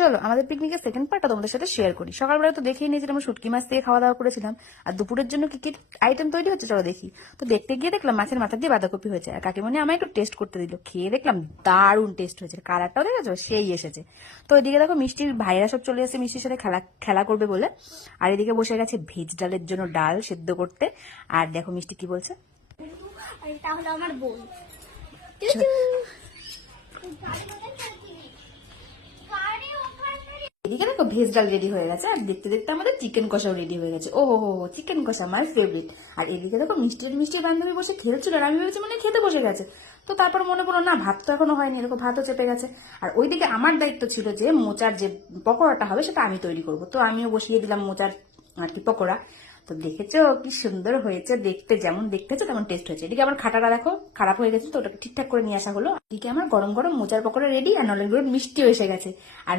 চলো আমাদের পিকনিকের সেকেন্ড পার্টটা তোমাদের সাথে শেয়ার করি। সকালবেলা তো দেখেই নিয়েছিলাম আমরা শুটকি মাছ দিয়ে খাওয়া দাওয়া করেছিলাম, আর দুপুরের জন্য কি কি আইটেম তৈরি হচ্ছে চলো দেখি। তো দেখতে গিয়ে দেখলাম মাছের মাথা দিয়ে বাঁধাকপি হয়েছে, আর কাকিমণি আমায় একটু টেস্ট করতে দিল, খেয়ে দেখলাম দারুণ টেস্ট হয়েছে, কালারটাও দেখেছো সেই এসেছে। তো এদিকে দেখো মিষ্টির ভাইরা সব চলে এসেছে মিষ্টির সাথে খেলা খেলা করবে বলে, আর এদিকে বসে গেছে ভেজ ডালের জন্য ডাল সেদ্ধ করতে। আর দেখো মিষ্টি কি বলছে, তাহলে আমার বোন এদিকে দেখো ভেজ ডাল রেডি হয়ে গেছে, আর দেখতে দেখতে আমাদের চিকেন কষাও রেডি হয়ে গেছে। ও হো চিকেন কষা মাই ফেভারিট। আর এদিকে দেখো মিষ্টির বান্ধবী বসে খেলছিল, আর আমি ভেবেছি মানে খেতে বসে গেছে। তো তারপর মনে পড়লো না ভাত তো এখনো হয়নি, এরকম ভাতও চেপে গেছে। আর ওইদিকে আমার দায়িত্ব ছিল যে মোচার যে পকোড়াটা হবে সেটা আমি তৈরি করবো, তো আমিও বসিয়ে দিলাম মোচার আর কি পকোড়া। তো দেখেছো কি সুন্দর হয়েছে দেখতে, যেমন দেখতেছো তেমন টেস্ট হয়েছে। এদিকে আমার খাটাটা দেখো খারাপ হয়ে গেছে, তো ওটাকে ঠিকঠাক করে নিয়ে আসা হলো। এদিকে আমার গরম গরম মোচার পকোড়া রেডি, আর নলেন গুঁড়োর মিষ্টিও এসে গেছে। আর